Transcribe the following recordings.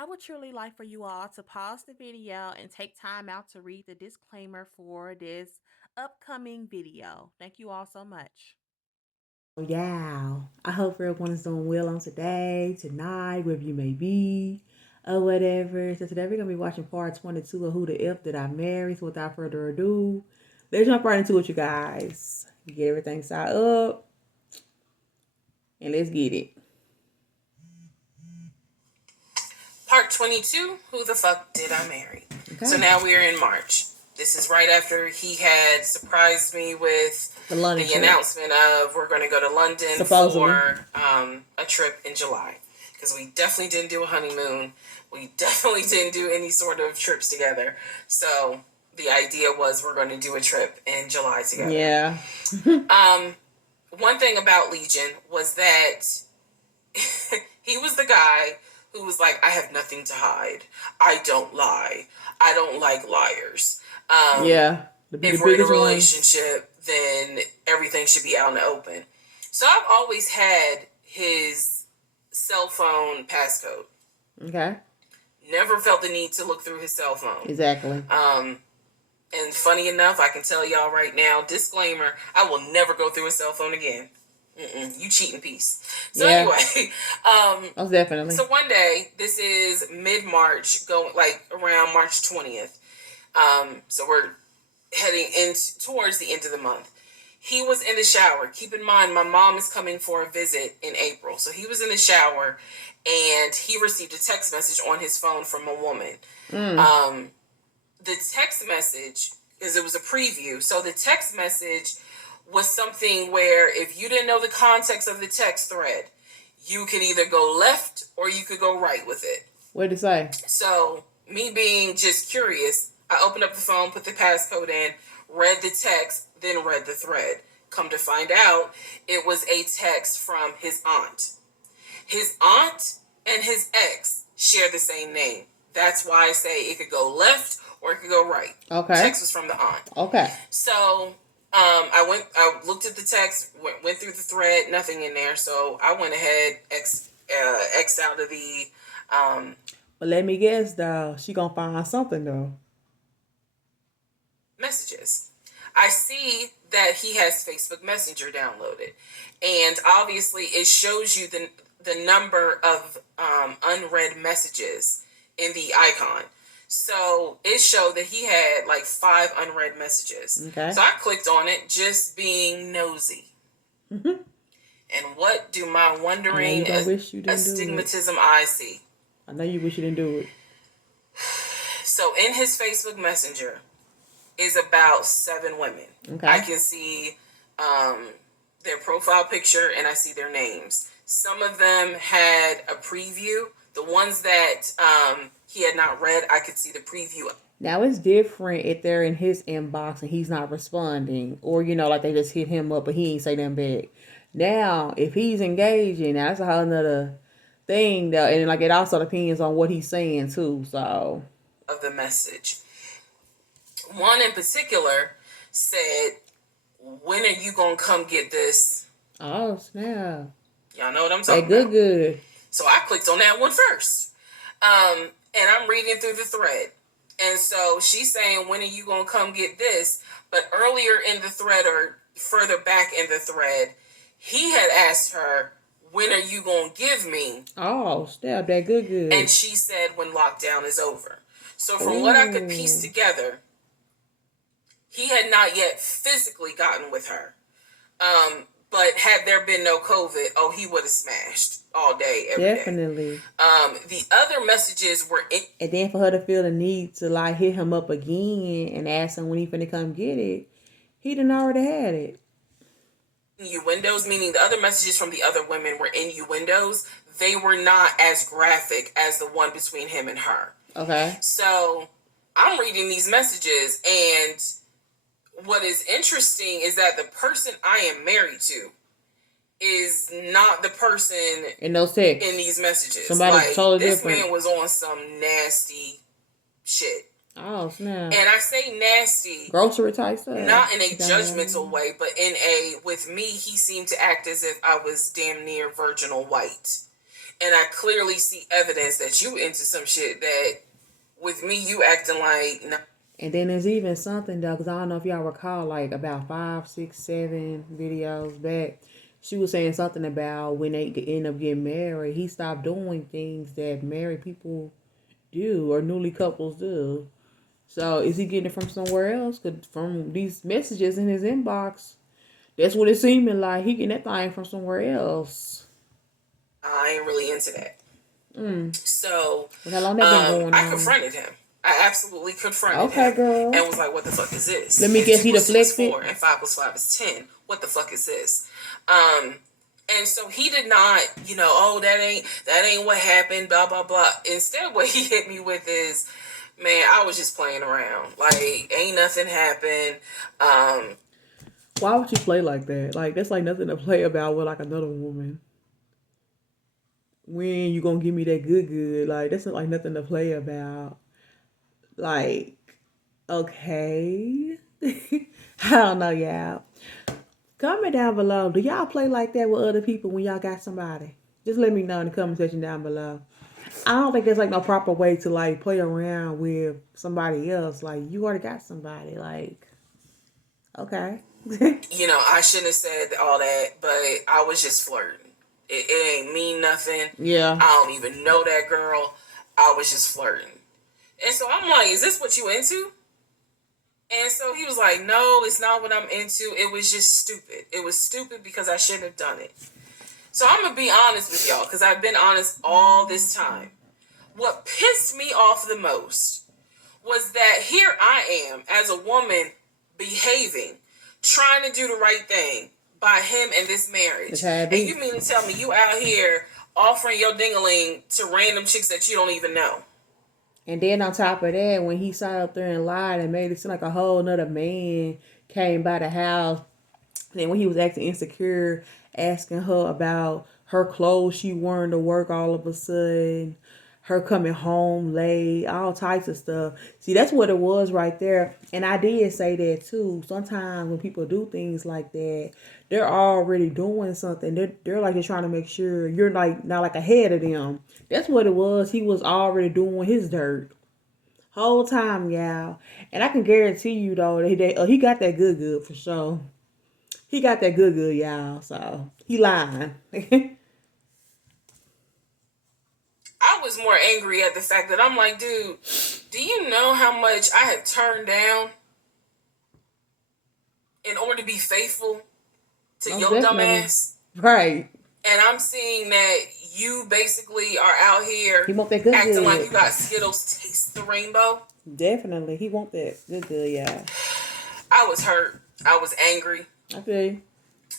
I would truly like for you all to pause the video and take time out to read the disclaimer for this upcoming video. Thank you all so much. Yeah, I hope everyone is doing well on today, tonight, wherever you may be, or whatever. So today we're gonna be watching part 22 of Who the F Did I Marry? So without further ado, let's jump right into it, you guys. Get everything set up, and let's get it. Part 22, Who the Fuck Did I Marry? Okay. So now we're in March. This is right after he had surprised me with the announcement of we're going to go to London for a trip in July. Because we definitely didn't do a honeymoon. We definitely didn't do any sort of trips together. So the idea was we're going to do a trip in July together. Yeah. One thing about Legion was that he was the guy who was like, I have nothing to hide. I don't lie. I don't like liars. Yeah. If we're in a relationship, then everything should be out in the open. So I've always had his cell phone passcode. Okay. Never felt the need to look through his cell phone. Exactly. And funny enough, I can tell y'all right now, disclaimer, I will never go through a cell phone again. You cheating piece. So anyway, most definitely. So one day, this is mid-March, going like around March 20th. So we're heading in towards the end of the month. He was in the shower. Keep in mind, my mom is coming for a visit in April. So he was in the shower and he received a text message on his phone from a woman. The text message, because it was a preview, so the text message was something where if you didn't know the context of the text thread, you could either go left or you could go right with it. What did it say? So, me being just curious, I opened up the phone, put the passcode in, read the text, then read the thread. Come to find out, it was a text from his aunt. His aunt and his ex share the same name. That's why I say it could go left or it could go right. Okay. The text was from the aunt. Okay. So, I looked at the text, went through the thread, nothing in there. So I went ahead, X out of the. But let me guess, though, she gonna find something though. Messages. I see that he has Facebook Messenger downloaded, and obviously it shows you the number of unread messages in the icon. So it showed that he had like 5 unread messages. Okay. So I clicked on it, just being nosy. Mm-hmm. And what do my wondering astigmatism eyes see? I know you wish you didn't do it. So in his Facebook Messenger is about 7 women. Okay. I can see their profile picture and I see their names. Some of them had a preview. The ones that he had not read, I could see the preview. Now it's different if they're in his inbox and he's not responding, or like they just hit him up but he ain't say nothing back. Now if he's engaging, that's a whole nother thing though, and like it also depends on what he's saying too. So of the message, one in particular said, "When are you gonna come get this?" Oh snap! Y'all know what I'm talking about. Good. So I clicked on that one first. And I'm reading through the thread. And so she's saying, when are you going to come get this? But earlier in the thread or further back in the thread, he had asked her, when are you going to give me? Oh, snap, that good. And she said, when lockdown is over. So from what I could piece together, he had not yet physically gotten with her. But had there been no COVID, he would have smashed all day, every day. Definitely. The other messages were and then for her to feel the need to like hit him up again and ask him when he finna come get it, he done already had it. Innuendos, meaning the other messages from the other women were innuendos. They were not as graphic as the one between him and her. Okay. So I'm reading these messages, and what is interesting is that the person I am married to is not the person in those texts, in these messages. Somebody like, totally this different. Man was on some nasty shit. Oh snap! And I say nasty, grocery type stuff, not in a judgmental way, but in a, with me, he seemed to act as if I was damn near virginal white. and I clearly see evidence that you into some shit that with me you acting like no. And then there's even something though, because I don't know if y'all recall, like about 5, 6, 7 videos back, she was saying something about when they end up getting married, he stopped doing things that married people do or newly couples do. So is he getting it from somewhere else? 'Cause from these messages in his inbox, that's what it's seeming like. He getting that thing from somewhere else. I ain't really into that. So Well, how long that been going I on? confronted him. I absolutely confronted Okay, him girl. and was like, "What the fuck is this? Let me If guess, 2 he plus 2 is deflected? 4 and 5 plus 5 is 10. What the fuck is this?" And so he did not, oh, that ain't what happened, blah blah blah. Instead, what he hit me with is, man, I was just playing around. Like, ain't nothing happened. Why would you play like that? Like, that's like nothing to play about with like another woman. When you gonna give me that good? Like, that's not like nothing to play about. Like, okay. I don't know, y'all. Comment down below. Do y'all play like that with other people when y'all got somebody? Just let me know in the comment section down below. I don't think there's like no proper way to like play around with somebody else. Like, you already got somebody. Like, okay. I shouldn't have said all that, but I was just flirting. It ain't mean nothing. Yeah. I don't even know that girl. I was just flirting. And so I'm like, is this what you into? And so he was like, no, it's not what I'm into. It was just stupid. It was stupid because I shouldn't have done it. So I'm going to be honest with y'all, because I've been honest all this time. What pissed me off the most was that here I am as a woman behaving, trying to do the right thing by him and this marriage. And you mean to tell me you out here offering your ding-a-ling to random chicks that you don't even know? And then on top of that, when he sat up there and lied and made it seem like a whole nother man came by the house, then when he was acting insecure, asking her about her clothes she wearing to work all of a sudden, her coming home late, all types of stuff. See, that's what it was right there. And I did say that too. Sometimes when people do things like that, they're already doing something. They're like just trying to make sure you're like not like ahead of them. That's what it was. He was already doing his dirt whole time, y'all. And I can guarantee you though, he got that good for sure. He got that good, y'all. So he lying. I was more angry at the fact that I'm like, dude, do you know how much I have turned down in order to be faithful to your dumbass? Right. And I'm seeing that you basically are out here He want that good acting like you got Skittles taste the rainbow. Definitely. He want that good, yeah. I was hurt. I was angry. Okay.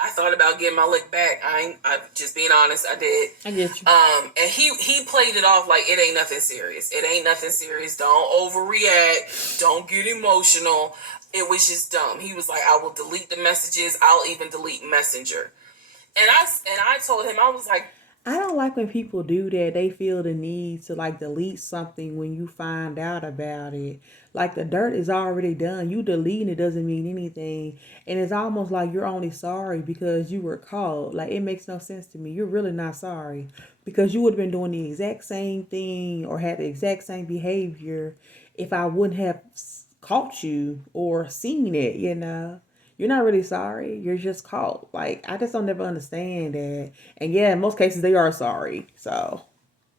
I thought about getting my lick back. I'm just being honest. I did. I get you. And he played it off like it ain't nothing serious. It ain't nothing serious. Don't overreact. Don't get emotional. It was just dumb. He was like, I will delete the messages. I'll even delete Messenger. And I told him, I was like, I don't like when people do that. They feel the need to like delete something when you find out about it. Like the dirt is already done. You deleting it doesn't mean anything. And it's almost like you're only sorry because you were caught. Like it makes no sense to me. You're really not sorry because you would have been doing the exact same thing or had the exact same behavior if I wouldn't have caught you or seen it, You're not really sorry. You're just caught. Like, I just don't never understand that. And yeah, in most cases, they are sorry. So.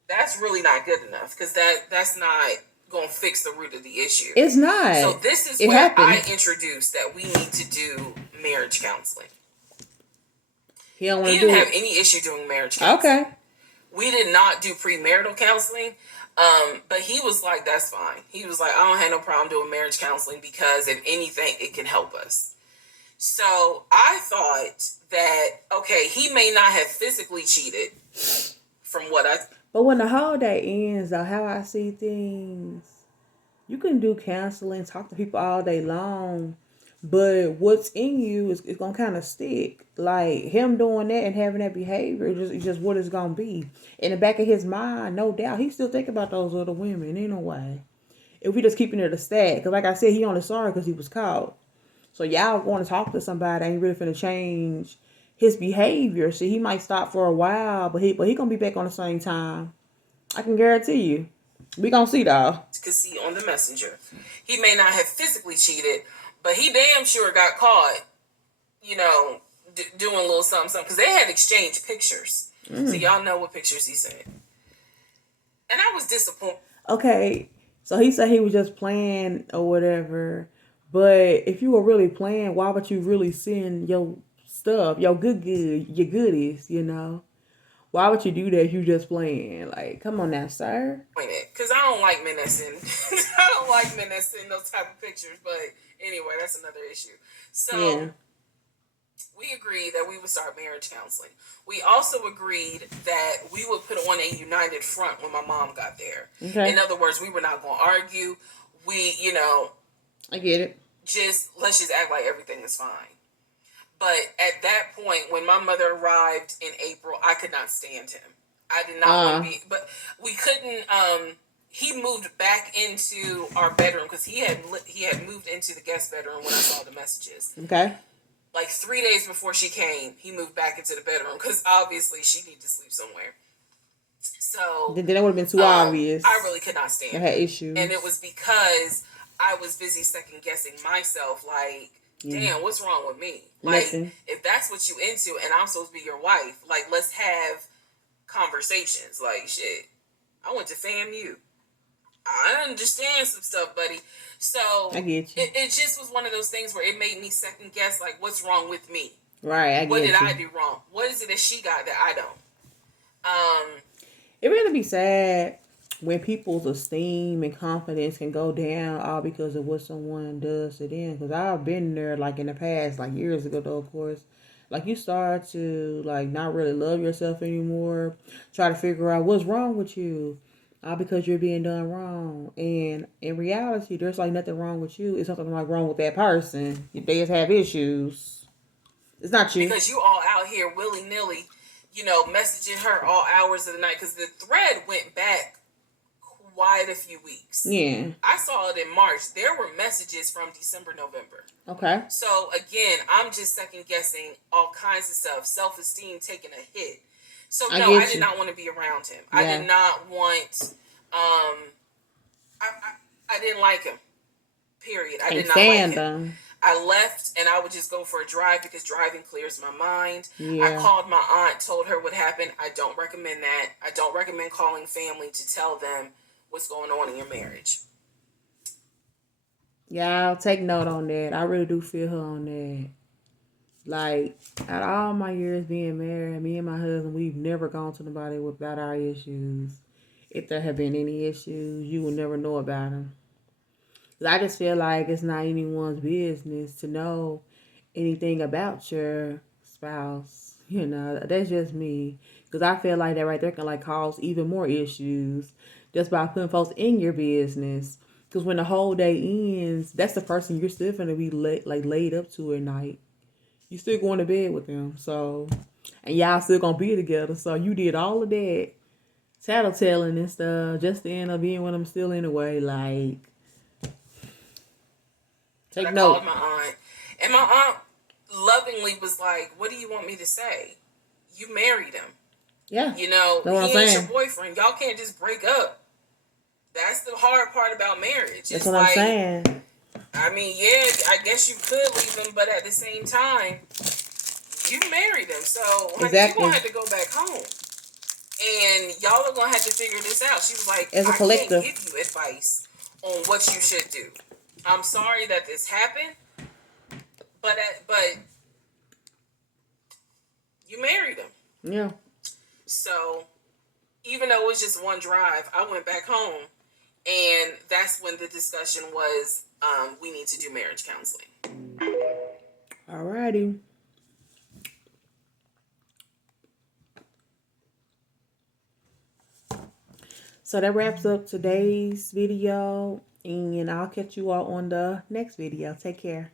That's really not good enough because that's not going to fix the root of the issue. It's not. So this is where I introduced that we need to do marriage counseling. He didn't have any issue doing marriage counseling. Okay. We did not do premarital counseling. But he was like, that's fine. He was like, I don't have no problem doing marriage counseling because if anything, it can help us. So I thought that, okay, he may not have physically cheated from what I... But when the holiday ends, though, how I see things, you can do counseling, talk to people all day long, but what's in you is going to kind of stick. Like, him doing that and having that behavior is just what it's going to be. In the back of his mind, no doubt, he still think about those other women in a way. If we just keeping it a stat, because like I said, he only sorry because he was caught. So y'all want to talk to somebody ain't really finna change his behavior. So he might stop for a while, but he gonna be back on the same time. I can guarantee you. We gonna see though. Could see on the messenger. He may not have physically cheated, but he damn sure got caught, you know, doing a little something, because they had exchanged pictures. So y'all know what pictures he sent. And I was disappointed. Okay, so he said he was just playing or whatever. But if you were really playing, why would you really send your stuff, your your goodies, you know? Why would you do that if you just playing? Like, come on now, sir. Because I don't like men that send I don't like men that send those type of pictures. But anyway, that's another issue. So Yeah. we agreed that we would start marriage counseling. We also agreed that we would put on a united front when my mom got there. Okay. In other words, we were not going to argue. We, you know, I get it. let's just act like everything is fine. But at that point, when my mother arrived in April, I could not stand him. I did not want to be, but we couldn't. He moved back into our bedroom because he had moved into the guest bedroom when I saw the messages. Okay. Like 3 days before she came, he moved back into the bedroom because obviously she needed to sleep somewhere. So then that would have been too obvious. I really could not stand I had issues, and it was because I was busy second guessing myself. Like, damn, what's wrong with me? Like, Nothing. if that's what you into, and I'm supposed to be your wife, like, let's have conversations. Like, shit, I went to FAMU. I understand some stuff, buddy. So I get you. It just was one of those things where it made me second guess, like, what's wrong with me? Right. What did I do wrong? What is it that she got that I don't? It really be sad when people's esteem and confidence can go down all because of what someone does to them. Because I've been there, like, in the past, like, years ago, though, of course. Like, you start to, like, not really love yourself anymore. Try to figure out what's wrong with you. All because you're being done wrong. And in reality, there's, like, nothing wrong with you. It's something, like, wrong with that person. They just have issues. It's not you. Because you all out here willy-nilly, you know, messaging her all hours of the night. Because the thread went back quite a few weeks. Yeah. I saw it in March. There were messages from December, November. Okay. So, again, I'm just second guessing all kinds of stuff. Self-esteem taking a hit. So, no, I did not want to be around him. Yeah. I did not want, I didn't like him. Period. I did not like him. I left and I would just go for a drive because driving clears my mind. Yeah. I called my aunt, told her what happened. I don't recommend that. I don't recommend calling family to tell them what's going on in your marriage. Yeah, I'll take note on that. I really do feel her on that. Like, out of all my years being married, me and my husband, we've never gone to nobody without our issues. If there have been any issues, you will never know about them. I just feel like it's not anyone's business to know anything about your spouse. You know, that's just me. Because I feel like that right there can, like, cause even more issues just by putting folks in your business. Because when the whole day ends, that's the person you're still going to be laid up to at night. You still going to bed with them. So, and y'all still going to be together. So you did all of that tattletelling and stuff just to end up being with them still anyway. Like, take note. I called my aunt. And my aunt lovingly was like, what do you want me to say? You married him. Yeah. You know, he ain't your boyfriend. Y'all can't just break up. That's the hard part about marriage. That's what I'm saying. I mean, yeah, I guess you could leave him, but at the same time, you married him. So, honey, you're going to have to go back home. And y'all are going to have to figure this out. She was like, as a collective, I can't give you advice on what you should do. I'm sorry that this happened, but you married him. Yeah. So, even though it was just one drive, I went back home, and that's when the discussion was, we need to do marriage counseling. Alrighty. So that wraps up today's video, and I'll catch you all on the next video. Take care.